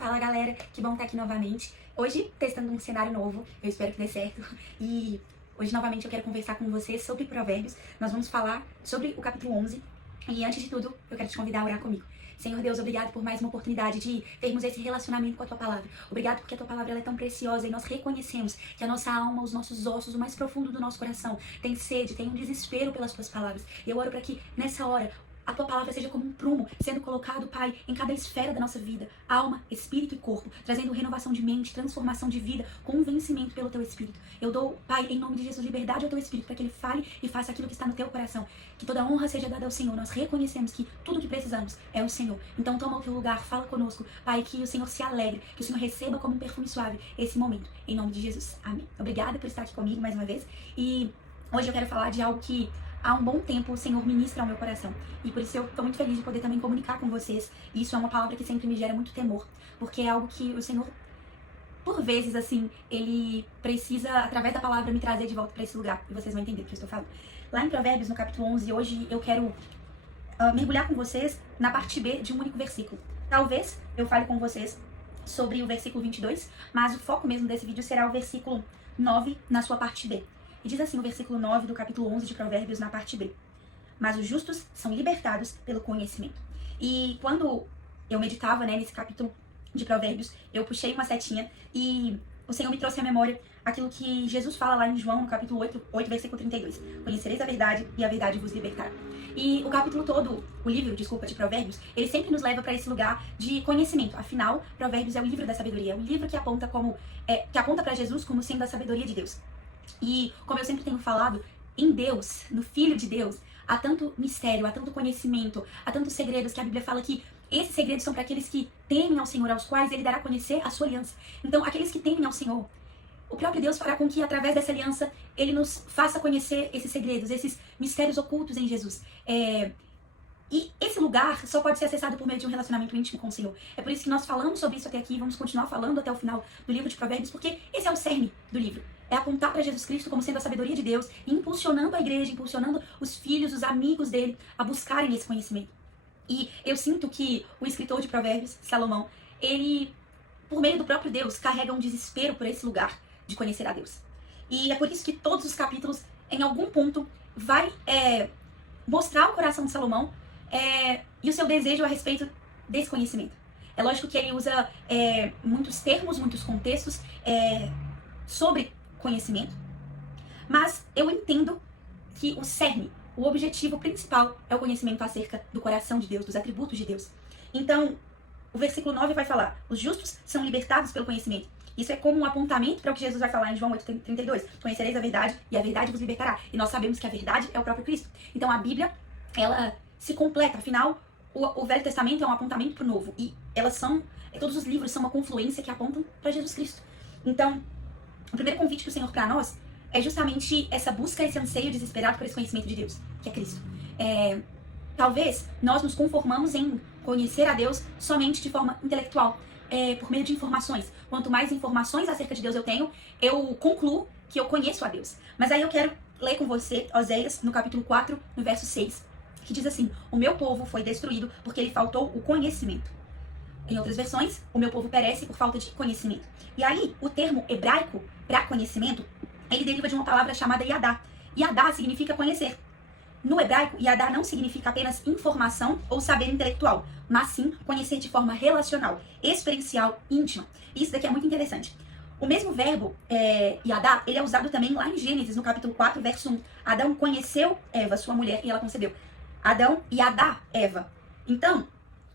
Fala galera, que bom estar aqui novamente. Hoje testando um cenário novo, eu espero que dê certo. E hoje novamente eu quero conversar com vocês sobre Provérbios. Nós vamos falar sobre o capítulo 11. E antes de tudo, eu quero te convidar a orar comigo. Senhor Deus, obrigado por mais uma oportunidade de termos esse relacionamento com a Tua Palavra. Obrigado porque a Tua Palavra ela é tão preciosa e nós reconhecemos que a nossa alma, os nossos ossos, o mais profundo do nosso coração tem sede, tem um desespero pelas Tuas palavras. E eu oro para que nessa hora a Tua Palavra seja como um prumo sendo colocado, Pai, em cada esfera da nossa vida, alma, espírito e corpo, trazendo renovação de mente, transformação de vida, convencimento pelo Teu Espírito. Eu dou, Pai, em nome de Jesus, liberdade ao Teu Espírito para que Ele fale e faça aquilo que está no Teu coração. Que toda honra seja dada ao Senhor. Nós reconhecemos que tudo o que precisamos é o Senhor. Então toma o Teu lugar, fala conosco, Pai, que o Senhor se alegre, que o Senhor receba como um perfume suave esse momento. Em nome de Jesus. Amém. Obrigada por estar aqui comigo mais uma vez. E hoje eu quero falar de algo que há um bom tempo o Senhor ministra ao meu coração. E por isso eu estou muito feliz de poder também comunicar com vocês. E isso é uma palavra que sempre me gera muito temor. Porque é algo que o Senhor, por vezes, assim, Ele precisa, através da palavra, me trazer de volta para esse lugar. E vocês vão entender o que eu estou falando. Lá em Provérbios, no capítulo 11, hoje eu quero mergulhar com vocês na parte B de um único versículo. Talvez eu fale com vocês sobre o versículo 22, mas o foco mesmo desse vídeo será o versículo 9 na sua parte B. E diz assim o versículo 9 do capítulo 11 de Provérbios na parte B. Mas os justos são libertados pelo conhecimento. E quando eu meditava, nesse capítulo de Provérbios, eu puxei uma setinha e o Senhor me trouxe à memória aquilo que Jesus fala lá em João, no capítulo 8 versículo 32. Conhecereis a verdade e a verdade vos libertará. E o capítulo todo, o livro, de Provérbios, ele sempre nos leva para esse lugar de conhecimento. Afinal, Provérbios é o livro da sabedoria, é um livro que aponta para Jesus como sendo a sabedoria de Deus. E, como eu sempre tenho falado, em Deus, no Filho de Deus, há tanto mistério, há tanto conhecimento, há tantos segredos que a Bíblia fala que esses segredos são para aqueles que temem ao Senhor, aos quais Ele dará a conhecer a sua aliança. Então, aqueles que temem ao Senhor, o próprio Deus fará com que, através dessa aliança, Ele nos faça conhecer esses segredos, esses mistérios ocultos em Jesus. E esse lugar só pode ser acessado por meio de um relacionamento íntimo com o Senhor. É por isso que nós falamos sobre isso até aqui, vamos continuar falando até o final do livro de Provérbios, porque esse é o cerne do livro. É apontar para Jesus Cristo como sendo a sabedoria de Deus, e impulsionando a igreja, impulsionando os filhos, os amigos dele, a buscarem esse conhecimento. E eu sinto que o escritor de Provérbios, Salomão, ele, por meio do próprio Deus, carrega um desespero por esse lugar de conhecer a Deus. E é por isso que todos os capítulos, em algum ponto, vai mostrar o coração de Salomão e o seu desejo a respeito desse conhecimento. É lógico que ele usa muitos termos, muitos contextos sobre conhecimento, mas eu entendo que o cerne, o objetivo principal é o conhecimento acerca do coração de Deus, dos atributos de Deus. Então, o versículo 9 vai falar: os justos são libertados pelo conhecimento. Isso é como um apontamento para o que Jesus vai falar em João 8:32. Conhecereis a verdade e a verdade vos libertará. E nós sabemos que a verdade é o próprio Cristo. Então a Bíblia, ela se completa. Afinal, o Velho Testamento é um apontamento para o Novo. E todos os livros são uma confluência que apontam para Jesus Cristo. Então, o primeiro convite do Senhor para nós é justamente essa busca, esse anseio desesperado por esse conhecimento de Deus, que é Cristo. Talvez nós nos conformamos em conhecer a Deus somente de forma intelectual, por meio de informações. Quanto mais informações acerca de Deus eu tenho, eu concluo que eu conheço a Deus. Mas aí eu quero ler com você Oséias, no capítulo 4, no verso 6, que diz assim: o meu povo foi destruído porque lhe faltou o conhecimento. Em outras versões, o meu povo perece por falta de conhecimento. E aí, o termo hebraico para conhecimento, ele deriva de uma palavra chamada yadá. Yadá significa conhecer. No hebraico, yadá não significa apenas informação ou saber intelectual, mas sim conhecer de forma relacional, experiencial, íntima. Isso daqui é muito interessante. O mesmo verbo, yadá, ele é usado também lá em Gênesis, no capítulo 4, verso 1. Adão conheceu Eva, sua mulher, e ela concebeu. Adão yadá Eva. Então,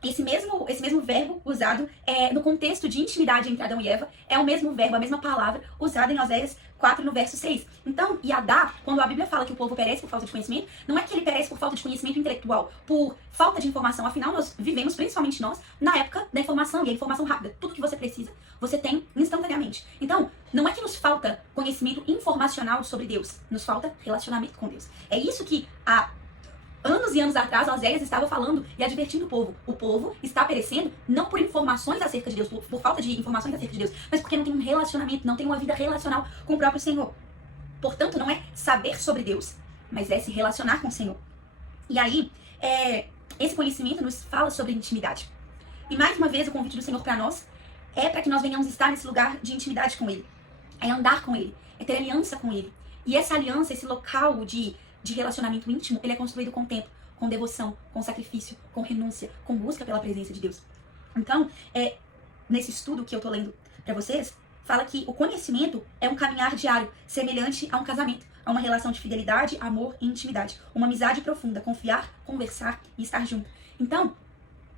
esse mesmo verbo usado no contexto de intimidade entre Adão e Eva é o mesmo verbo, a mesma palavra usada em Oséias 4, no verso 6. Então, yadá, quando a Bíblia fala que o povo perece por falta de conhecimento, não é que ele perece por falta de conhecimento intelectual, por falta de informação. Afinal, nós vivemos, principalmente nós, na época da informação, e a informação rápida. Tudo que você precisa, você tem instantaneamente. Então, não é que nos falta conhecimento informacional sobre Deus, nos falta relacionamento com Deus. É isso que anos e anos atrás, Oséias estava falando e advertindo o povo. O povo está perecendo não por informações acerca de Deus, por falta de informações acerca de Deus, mas porque não tem um relacionamento, não tem uma vida relacional com o próprio Senhor. Portanto, não é saber sobre Deus, mas é se relacionar com o Senhor. E aí, esse conhecimento nos fala sobre intimidade. E mais uma vez, o convite do Senhor para nós é para que nós venhamos estar nesse lugar de intimidade com Ele. É andar com Ele, é ter aliança com Ele. E essa aliança, esse local de relacionamento íntimo, ele é construído com tempo, com devoção, com sacrifício, com renúncia, com busca pela presença de Deus. Então, nesse estudo que eu tô lendo para vocês, fala que o conhecimento é um caminhar diário, semelhante a um casamento, a uma relação de fidelidade, amor e intimidade. Uma amizade profunda, confiar, conversar e estar junto. Então,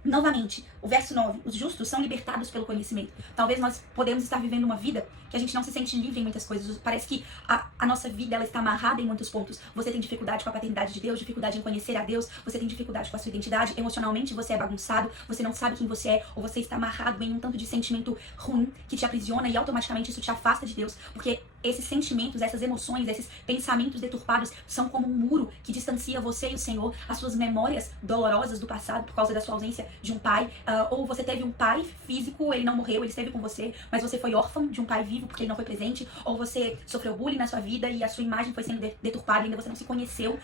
novamente, o verso 9, os justos são libertados pelo conhecimento. Talvez nós podemos estar vivendo uma vida que a gente não se sente livre em muitas coisas. Parece que a nossa vida ela está amarrada em muitos pontos. Você tem dificuldade com a paternidade de Deus, dificuldade em conhecer a Deus, você tem dificuldade com a sua identidade, emocionalmente você é bagunçado, você não sabe quem você é, ou você está amarrado em um tanto de sentimento ruim que te aprisiona e automaticamente isso te afasta de Deus, porque esses sentimentos, essas emoções, esses pensamentos deturpados são como um muro que distancia você e o Senhor, as suas memórias dolorosas do passado por causa da sua ausência de um pai, ou você teve um pai físico, ele não morreu, ele esteve com você, mas você foi órfão de um pai vivo porque ele não foi presente, ou você sofreu bullying na sua vida e a sua imagem foi sendo deturpada e ainda você não se conheceu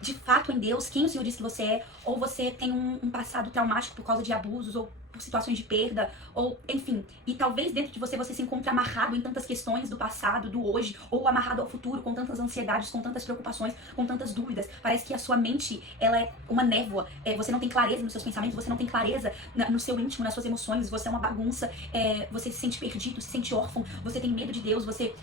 de fato em Deus, quem o Senhor diz que você é, ou você tem um passado traumático por causa de abusos, ou por situações de perda, ou enfim, e talvez dentro de você se encontre amarrado em tantas questões do passado, do hoje, ou amarrado ao futuro, com tantas ansiedades, com tantas preocupações, com tantas dúvidas. Parece que a sua mente, ela é uma névoa, você não tem clareza nos seus pensamentos, você não tem clareza no seu íntimo, nas suas emoções, você é uma bagunça, você se sente perdido, se sente órfão, você tem medo de Deus, você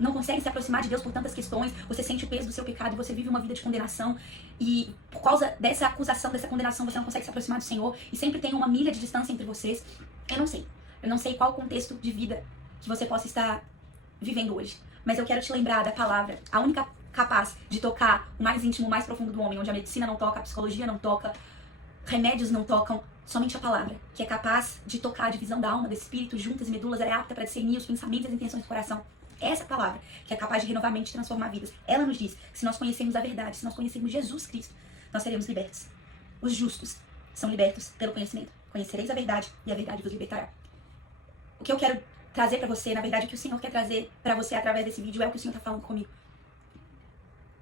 não consegue se aproximar de Deus por tantas questões, você sente o peso do seu pecado, você vive uma vida de condenação, e por causa dessa acusação, dessa condenação, você não consegue se aproximar do Senhor, e sempre tem uma milha de distância entre vocês. Eu não sei qual o contexto de vida que você possa estar vivendo hoje, mas eu quero te lembrar da palavra, a única capaz de tocar o mais íntimo, o mais profundo do homem, onde a medicina não toca, a psicologia não toca, remédios não tocam, somente a palavra, que é capaz de tocar a divisão da alma, do espírito, juntas e medulas, ela é apta para discernir os pensamentos e as intenções do coração. Essa palavra, que é capaz de renovar a mente e transformar vidas, ela nos diz que se nós conhecermos a verdade, se nós conhecermos Jesus Cristo, nós seremos libertos. Os justos são libertos pelo conhecimento. Conhecereis a verdade e a verdade vos libertará. O que eu quero trazer pra você, na verdade, o que o Senhor quer trazer pra você através desse vídeo é o que o Senhor tá falando comigo.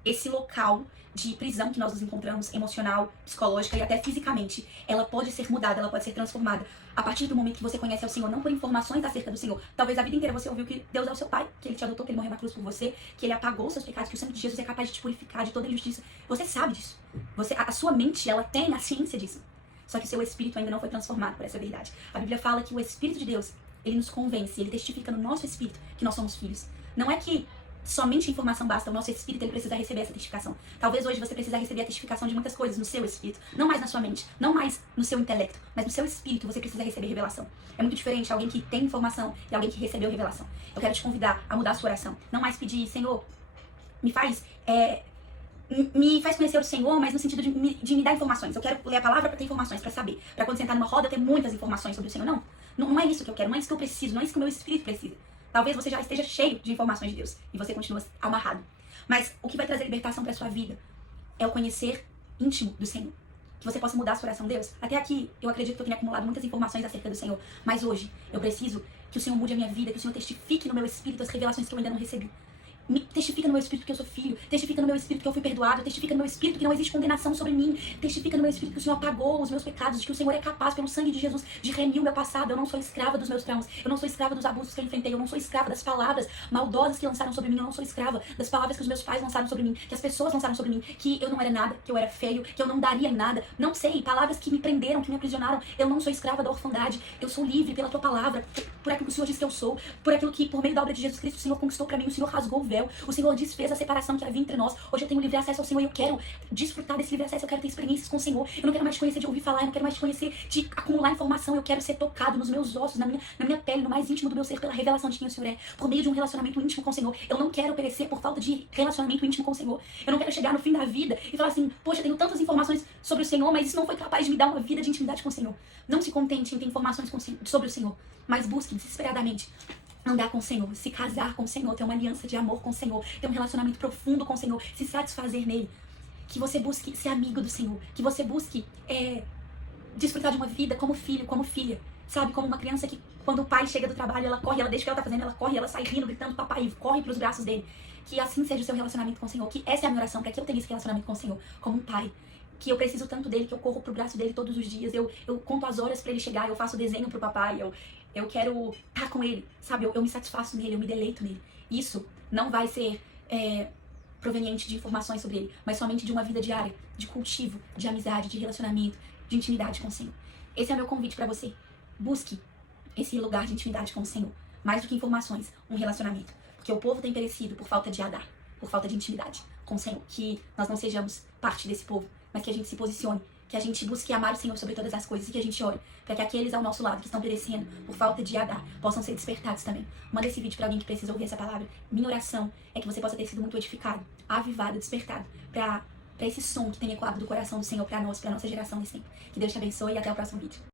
Esse local de prisão que nós nos encontramos, emocional, psicológica e até fisicamente, ela pode ser mudada, ela pode ser transformada a partir do momento que você conhece o Senhor, não por informações acerca do Senhor. Talvez a vida inteira você ouviu que Deus é o seu Pai, que Ele te adotou, que Ele morreu na cruz por você, que Ele apagou os seus pecados, que o sangue de Jesus é capaz de te purificar de toda injustiça. Você sabe disso. A sua mente, ela tem a ciência disso. Só que o seu espírito ainda não foi transformado por essa verdade. A Bíblia fala que o Espírito de Deus, ele nos convence, ele testifica no nosso espírito que nós somos filhos. Não é que somente a informação basta, o nosso espírito ele precisa receber essa testificação. Talvez hoje você precise receber a testificação de muitas coisas no seu espírito, não mais na sua mente, não mais no seu intelecto, mas no seu espírito você precisa receber revelação. É muito diferente alguém que tem informação e alguém que recebeu revelação. Eu quero te convidar a mudar a sua oração. Não mais pedir, Senhor, me faz conhecer o Senhor, mas no sentido de me dar informações. Eu quero ler a palavra para ter informações, para saber. Para quando sentar numa roda ter muitas informações sobre o Senhor. Não é isso que eu quero, não é isso que eu preciso, não é isso que o meu espírito precisa. Talvez você já esteja cheio de informações de Deus e você continua amarrado. Mas o que vai trazer libertação para sua vida é o conhecer íntimo do Senhor. Que você possa mudar a sua oração. Deus, até aqui eu acredito que eu tenho acumulado muitas informações acerca do Senhor. Mas hoje eu preciso que o Senhor mude a minha vida, que o Senhor testifique no meu espírito as revelações que eu ainda não recebi. Testifica no meu espírito que eu sou filho, testifica no meu espírito que eu fui perdoado, testifica no meu espírito que não existe condenação sobre mim, testifica no meu espírito que o Senhor apagou os meus pecados, de que o Senhor é capaz, pelo sangue de Jesus, de remir o meu passado. Eu não sou escrava dos meus traumas, eu não sou escrava dos abusos que eu enfrentei, eu não sou escrava das palavras maldosas que lançaram sobre mim, eu não sou escrava das palavras que os meus pais lançaram sobre mim, que as pessoas lançaram sobre mim, que eu não era nada, que eu era feio, que eu não daria nada, não sei, palavras que me prenderam, que me aprisionaram. Eu não sou escrava da orfandade, eu sou livre pela tua palavra, por aquilo que o Senhor diz que eu sou, por aquilo que por meio da obra de Jesus Cristo o Senhor conquistou pra mim, o Senhor rasgou o véu, o Senhor desfez a separação que havia entre nós. Hoje eu tenho livre acesso ao Senhor e eu quero desfrutar desse livre acesso, eu quero ter experiências com o Senhor. Eu não quero mais te conhecer de ouvir falar, eu não quero mais te conhecer de acumular informação, eu quero ser tocado nos meus ossos, na minha pele, no mais íntimo do meu ser, pela revelação de quem o Senhor é, por meio de um relacionamento íntimo com o Senhor. Eu não quero perecer por falta de relacionamento íntimo com o Senhor. Eu não quero chegar no fim da vida e falar assim, poxa, eu tenho tantas informações sobre o Senhor, mas isso não foi capaz de me dar uma vida de intimidade com o Senhor. Não se contente em ter informações sobre o Senhor, mas busque desesperadamente andar com o Senhor, se casar com o Senhor, ter uma aliança de amor com o Senhor, ter um relacionamento profundo com o Senhor, se satisfazer nele. Que você busque ser amigo do Senhor, que você busque desfrutar de uma vida como filho, como filha, sabe? Como uma criança que quando o pai chega do trabalho, ela corre, ela deixa o que ela tá fazendo, ela corre, ela sai rindo, gritando papai, e corre pros braços dele. Que assim seja o seu relacionamento com o Senhor, que essa é a minha oração, para que eu tenha esse relacionamento com o Senhor, como um pai que eu preciso tanto dele, que eu corro pro braço dele todos os dias, eu conto as horas pra ele chegar, eu faço desenho pro papai, eu quero estar com ele, sabe? Eu me satisfaço nele, eu me deleito nele. Isso não vai ser proveniente de informações sobre ele, mas somente de uma vida diária, de cultivo, de amizade, de relacionamento, de intimidade com o Senhor. Esse é o meu convite pra você. Busque esse lugar de intimidade com o Senhor. Mais do que informações, um relacionamento. Porque o povo tem perecido por falta de Adar, por falta de intimidade com o Senhor. Que nós não sejamos parte desse povo, mas que a gente se posicione, que a gente busque amar o Senhor sobre todas as coisas e que a gente ore para que aqueles ao nosso lado que estão perecendo por falta de Adar possam ser despertados também. Manda esse vídeo para alguém que precisa ouvir essa palavra. Minha oração é que você possa ter sido muito edificado, avivado, despertado para esse som que tem ecoado do coração do Senhor para nós, para nossa geração nesse tempo. Que Deus te abençoe e até o próximo vídeo.